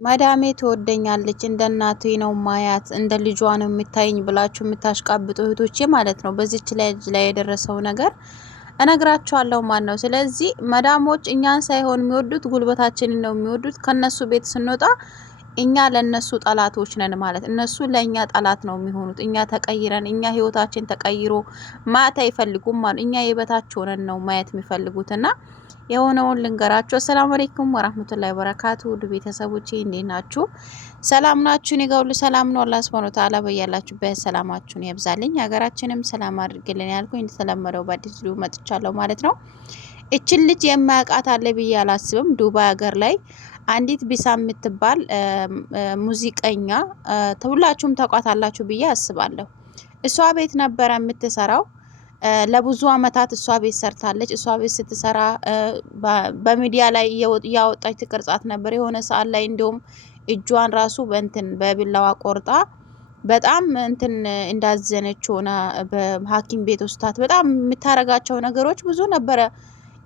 ማዳሜ ትወደኛለች እንደ እናቴ ነው ማያት እንደ ልጇ ነው የምታየኝ ብላችሁ የምታሽቃብጡ እህቶቼ ማለት ነው። በዚች ላይ የደረሰው ነገር እነግራችኋለሁ ማን ነው። ስለዚህ መዳሞች እኛን ሳይሆን የሚወዱት ጉልበታችንን ነው የሚወዱት። ከነሱ ቤት ስንወጣ እኛ ለነሱ ጠላቶች ነን ማለት፣ እነሱ ለኛ ጠላት ነው የሚሆኑት። እኛ ተቀይረን እኛ ህይወታችን ተቀይሮ ማታ አይፈልጉም ማለት፣ እኛ የበታች ሆነን ነው ማየት የሚፈልጉትና የሆነውን ልንገራችሁ። አሰላሙ አለይኩም ወራህመቱላሂ ወበረካቱ ውድ ቤተሰቦቼ እንዴት ናችሁ? ሰላም ናችሁ? እኔ ጋር ሁሉ ሰላም ነው። አላህ ሱብሃነሁ ወተዓላ በያላችሁበት ሰላማችሁን ያብዛልኝ፣ ሀገራችንም ሰላም አድርግልን ያልኩኝ እንደተለመደው በአዲስ ቪዲዮ መጥቻለሁ ማለት ነው። እችን ልጅ የማያውቃት አለ ብዬ አላስብም። ዱባይ ሀገር ላይ አንዲት ቢሳ የምትባል ሙዚቀኛ ሁላችሁም ታውቃታላችሁ ብዬ አስባለሁ። እሷ ቤት ነበረ የምትሰራው። ለብዙ አመታት እሷ ቤት ሰርታለች። እሷ ቤት ስትሰራ በሚዲያ ላይ እያወጣች ትቅርጻት ነበር። የሆነ ሰዓት ላይ እንዲሁም እጇን ራሱ በቢላዋ ቆርጣ በጣም እንዳዘነች ሆና በሐኪም ቤት ውስጣት በጣም የምታረጋቸው ነገሮች ብዙ ነበረ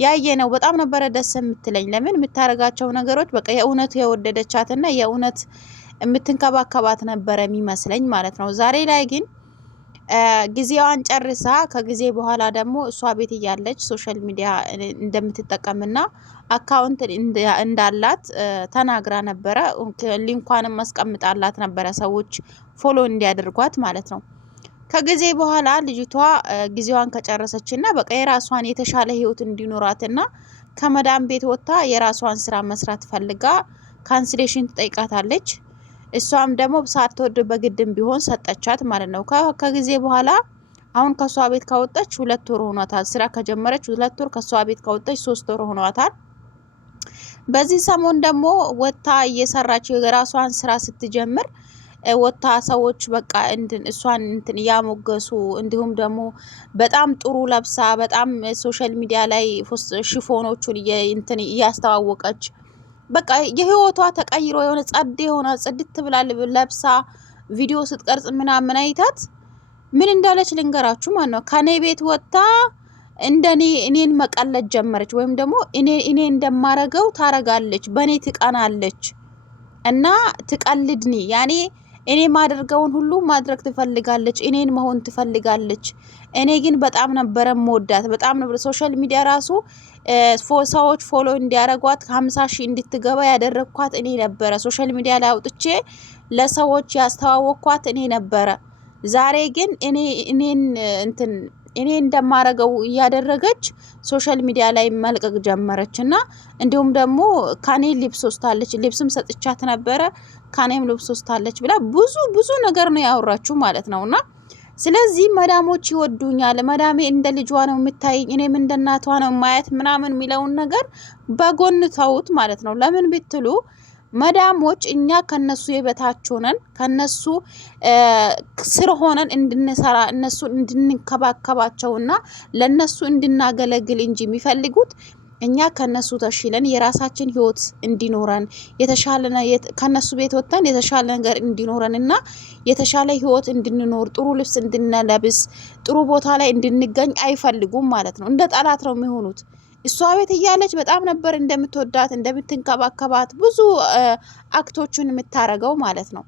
ያየ ነው። በጣም ነበረ ደስ የምትለኝ። ለምን የምታረጋቸው ነገሮች በቃ የእውነት የወደደቻትና የእውነት የምትንከባከባት ነበረ የሚመስለኝ ማለት ነው። ዛሬ ላይ ግን ጊዜዋን ጨርሳ ከጊዜ በኋላ ደግሞ እሷ ቤት እያለች ሶሻል ሚዲያ እንደምትጠቀምና አካውንት እንዳላት ተናግራ ነበረ። ሊንኳንም ማስቀምጣላት ነበረ ሰዎች ፎሎ እንዲያደርጓት ማለት ነው። ከጊዜ በኋላ ልጅቷ ጊዜዋን ከጨረሰችና በቃ የራሷን የተሻለ ህይወት እንዲኖራትና ከመዳም ቤት ወጥታ የራሷን ስራ መስራት ፈልጋ ካንስሌሽን ትጠይቃታለች። እሷም ደግሞ ሳትወድ በግድም ቢሆን ሰጠቻት ማለት ነው። ከጊዜ በኋላ አሁን ከሷ ቤት ካወጣች 2 ወር ሆኗታል። ስራ ከጀመረች 2 ወር፣ ከሷ ቤት ካወጣች 3 ወር ሆኗታል። በዚህ ሰሞን ደግሞ ወታ እየሰራች የራሷን ስራ ስትጀምር ወታ ሰዎች በቃ እሷን እያሞገሱ እንዲሁም ደግሞ በጣም ጥሩ ለብሳ በጣም ሶሻል ሚዲያ ላይ ሽፎኖቹን እያስተዋወቀች በቃ የህይወቷ ተቀይሮ የሆነ ጸድ የሆነ ጽድት ብላ ለብሳ ቪዲዮ ስትቀርጽ ምናምን አይታት ምን እንዳለች ልንገራችሁ ማለት ነው። ከኔ ቤት ወጥታ እኔን መቀለድ ጀመረች። ወይም ደግሞ እኔ እንደማረገው ታረጋለች፣ በእኔ ትቀናለች እና ትቀልድኒ ያኔ እኔ ማድረገውን ሁሉ ማድረግ ትፈልጋለች፣ እኔን መሆን ትፈልጋለች። እኔ ግን በጣም ነበረ መወዳት፣ በጣም ነበር ሶሻል ሚዲያ ራሱ ሰዎች ፎሎ እንዲያረጓት 50 ሺህ እንድትገባ ያደረኳት እኔ ነበረ። ሶሻል ሚዲያ ላይ አውጥቼ ለሰዎች ያስተዋወቅኳት እኔ ነበረ። ዛሬ ግን እኔ እንደማረገው እያደረገች ሶሻል ሚዲያ ላይ መልቀቅ ጀመረች እና እንዲሁም ደግሞ ካኔ ልብስ ወስታለች፣ ልብስም ሰጥቻት ነበረ ካኔም ልብስ ወስታለች ብላ ብዙ ነገር ነው ያወራችሁ ማለት ነውና ስለዚህ መዳሞች ይወዱኛል፣ መዳሜ እንደ ልጇ ነው የምታየኝ፣ እኔም እንደ እናቷ ነው ማየት ምናምን የሚለውን ነገር በጎን ተውት ማለት ነው። ለምን ብትሉ መዳሞች እኛ ከነሱ የበታች ሆነን ከነሱ ስር ሆነን እንድንሰራ እነሱ እንድንከባከባቸውና ለነሱ እንድናገለግል እንጂ የሚፈልጉት እኛ ከነሱ ተሽለን የራሳችን ህይወት እንዲኖረን የተሻለ ከነሱ ቤት ወጥተን የተሻለ ነገር እንዲኖረን እና የተሻለ ህይወት እንድንኖር ጥሩ ልብስ እንድንለብስ ጥሩ ቦታ ላይ እንድንገኝ አይፈልጉም ማለት ነው። እንደ ጠላት ነው የሚሆኑት። እሷ ቤት እያለች በጣም ነበር እንደምትወዳት እንደምትንከባከባት ብዙ አክቶችን የምታረገው ማለት ነው።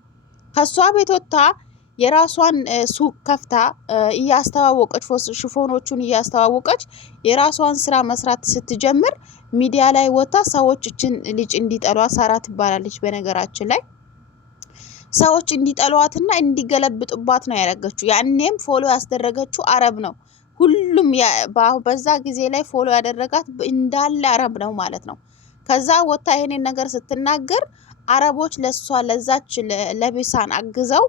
ከሷ ቤት ወጥታ የራሷን ሱቅ ከፍታ እያስተዋወቀች ሽፎኖቹን እያስተዋወቀች የራሷን ስራ መስራት ስትጀምር ሚዲያ ላይ ወጥታ ሰዎች እችን ልጅ እንዲጠሏት፣ ሳራ ትባላለች በነገራችን ላይ ሰዎች እንዲጠሏትና እንዲገለብጡባት ነው ያደረገችው። ያኔም ፎሎ ያስደረገችው አረብ ነው። ሁሉም በዛ ጊዜ ላይ ፎሎ ያደረጋት እንዳለ አረብ ነው ማለት ነው። ከዛ ወጥታ ይሄንን ነገር ስትናገር አረቦች ለዛች ለቢሳን አግዘው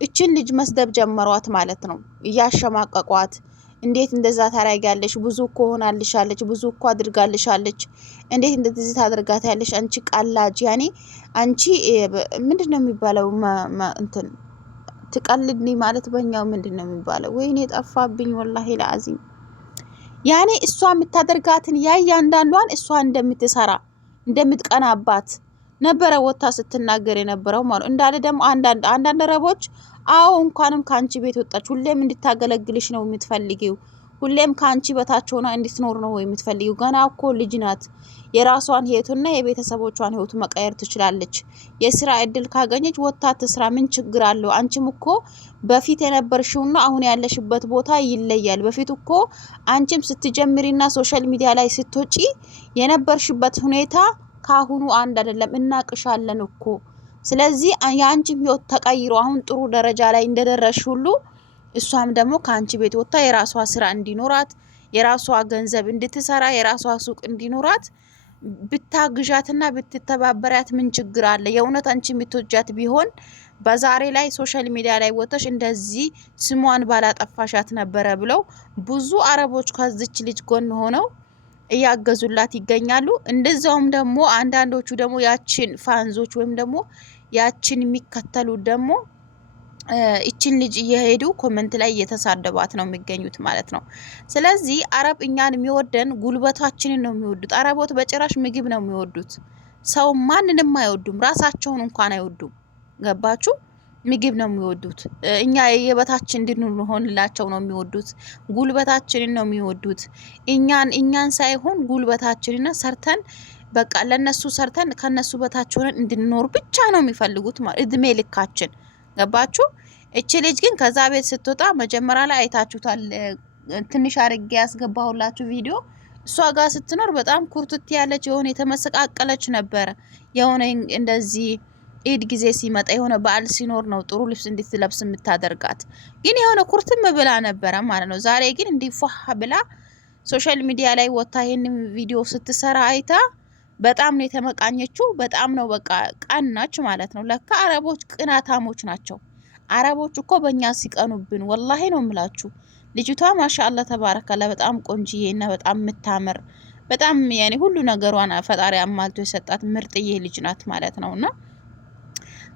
እችን ልጅ መስደብ ጀመሯት ማለት ነው። እያሸማቀቋት እንዴት እንደዛ ታረጋለሽ? ብዙ እኮ ሆናልሻለች፣ ብዙ እኮ አድርጋልሻለች፣ እንዴት እንደዚህ ታደርጋታለሽ? አንቺ ቃላጅ ያኔ አንቺ ምንድነው የሚባለው ትቀልድኒ ማለት በእኛው ምንድነው የሚባለው? ወይኔ ጠፋብኝ ወላሂ ለአዚም። ያኔ እሷ የምታደርጋትን ያያንዳንዷን እሷ እንደምትሰራ እንደምትቀናባት ነበረ ወታ ስትናገር የነበረው ማለት እንዳለ ደግሞ አንዳንድ አረቦች አዎ እንኳንም ካንቺ ቤት ወጣች፣ ሁሌም እንድታገለግልሽ ነው የምትፈልጊው፣ ሁሌም ካንቺ በታች ሆና እንድትኖር ነው የምትፈልጊው? ገና እኮ ልጅ ናት። የራሷን ህይወትና የቤተሰቦቿን ህይወት መቀየር ትችላለች። የስራ እድል ካገኘች ወጥታ ትስራ። ምን ችግር አለው? አንቺም እኮ በፊት የነበርሽውና አሁን ያለሽበት ቦታ ይለያል። በፊት እኮ አንቺም ስትጀምሪና ሶሻል ሚዲያ ላይ ስትወጪ የነበርሽበት ሁኔታ ካሁኑ አንድ አይደለም። እናቅሻለን እኮ። ስለዚህ የአንቺም ህይወት ተቀይሮ አሁን ጥሩ ደረጃ ላይ እንደደረሽ ሁሉ እሷም ደግሞ ከአንቺ ቤት ወጥታ የራሷ ስራ እንዲኖራት የራሷ ገንዘብ እንድትሰራ የራሷ ሱቅ እንዲኖራት ብታግዣትና ብትተባበሪያት ምን ችግር አለ? የእውነት አንቺ የምትወጃት ቢሆን በዛሬ ላይ ሶሻል ሚዲያ ላይ ወጥተሽ እንደዚህ ስሟን ባላጠፋሻት ነበረ ብለው ብዙ አረቦች ከዚች ልጅ ጎን ሆነው እያገዙላት ይገኛሉ። እንደዛውም ደግሞ አንዳንዶቹ ደግሞ ያችን ፋንዞች ወይም ደግሞ ያችን የሚከተሉት ደግሞ እችን ልጅ እየሄዱ ኮመንት ላይ እየተሳደቧት ነው የሚገኙት ማለት ነው። ስለዚህ አረብ እኛን የሚወደን ጉልበታችንን ነው የሚወዱት። አረቦት በጭራሽ ምግብ ነው የሚወዱት። ሰው ማንንም አይወዱም፣ ራሳቸውን እንኳን አይወዱም። ገባችሁ? ምግብ ነው የሚወዱት። እኛ የበታችን እንድንሆንላቸው ነው የሚወዱት። ጉልበታችንን ነው የሚወዱት። እኛን ሳይሆን ጉልበታችንና ሰርተን በቃ ለነሱ ሰርተን ከነሱ በታች ሆነን እንድንኖር ብቻ ነው የሚፈልጉት እድሜ ልካችን። ገባችሁ? እቺ ልጅ ግን ከዛ ቤት ስትወጣ መጀመሪያ ላይ አይታችሁታል። ትንሽ አርጌ ያስገባሁላችሁ ቪዲዮ። እሷ ጋር ስትኖር በጣም ኩርትት ያለች የሆነ የተመሰቃቀለች ነበረ። የሆነ እንደዚህ ኢድ ጊዜ ሲመጣ የሆነ በዓል ሲኖር ነው ጥሩ ልብስ እንድትለብስ የምታደርጋት። ግን የሆነ ኩርትም ብላ ነበረ ማለት ነው። ዛሬ ግን እንዲፏህ ብላ ሶሻል ሚዲያ ላይ ወጥታ ይሄንን ቪዲዮ ስትሰራ አይታ በጣም ነው የተመቃኘችው። በጣም ነው በቃ ቀናች ማለት ነው። ለካ አረቦች ቅናታሞች ናቸው። አረቦች እኮ በእኛ ሲቀኑብን ወላሂ ነው የምላችሁ። ልጅቷ ማሻአላ ተባረከላ በጣም ቆንጅዬ እና በጣም የምታምር በጣም ያኔ ሁሉ ነገሯን ፈጣሪ አማልቶ የሰጣት ምርጥዬ ልጅ ናት ማለት ነውና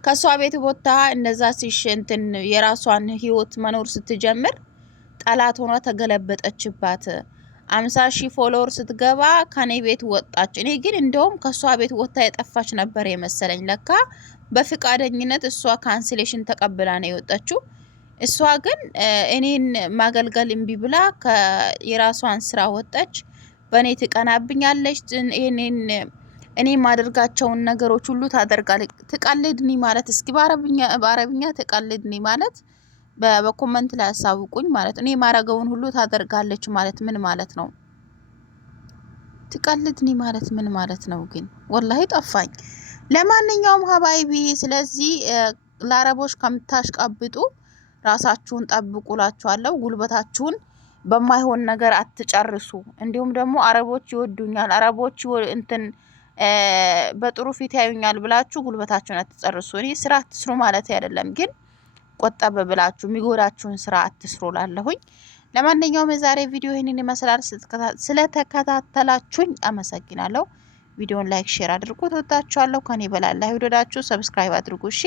ከሷ ቤት ቦታ እንደዛ ሲሽንትን የራሷን ህይወት መኖር ስትጀምር ጠላት ሆኗ ተገለበጠችባት። 50,000 ፎሎወር ስትገባ ከኔ ቤት ወጣች። እኔ ግን እንደውም ከሷ ቤት ወጣ የጠፋች ነበር የመሰለኝ። ለካ በፍቃደኝነት እሷ ካንስሌሽን ተቀብላ ነው የወጣችው። እሷ ግን እኔን ማገልገል እምቢ ብላ የራሷን ስራ ወጣች። በእኔ ትቀናብኛለች። እኔ ማደርጋቸውን ነገሮች ሁሉ ታደርጋለች። ትቀልድኒ ማለት እስኪ በአረብኛ ትቀልድኒ ማለት በኮመንት ላይ ያሳውቁኝ ማለት እኔ ማረገውን ሁሉ ታደርጋለች ማለት ምን ማለት ነው? ትቀልድኒ ማለት ምን ማለት ነው? ግን ወላሂ ጠፋኝ። ለማንኛውም ሀባይቢ ስለዚህ ለአረቦች ከምታሽቃብጡ ራሳችሁን ጠብቁላችኋለሁ። ጉልበታችሁን በማይሆን ነገር አትጨርሱ። እንዲሁም ደግሞ አረቦች ይወዱኛል፣ አረቦች እንትን በጥሩ ፊት ያዩኛል ብላችሁ ጉልበታችሁን አትጨርሱ። እኔ ስራ አትስሩ ማለት አይደለም፣ ግን ቆጠብ ብላችሁ የሚጎዳችሁን ስራ አትስሩ ላለሁኝ። ለማንኛውም የዛሬ ቪዲዮ ይህንን ይመስላል። ስለተከታተላችሁኝ አመሰግናለሁ። ቪዲዮን ላይክ ሼር አድርጉ። ተወዳችኋለሁ። ከኔ በላይ ይወደዳችሁ። ሰብስክራይብ አድርጉ። እሺ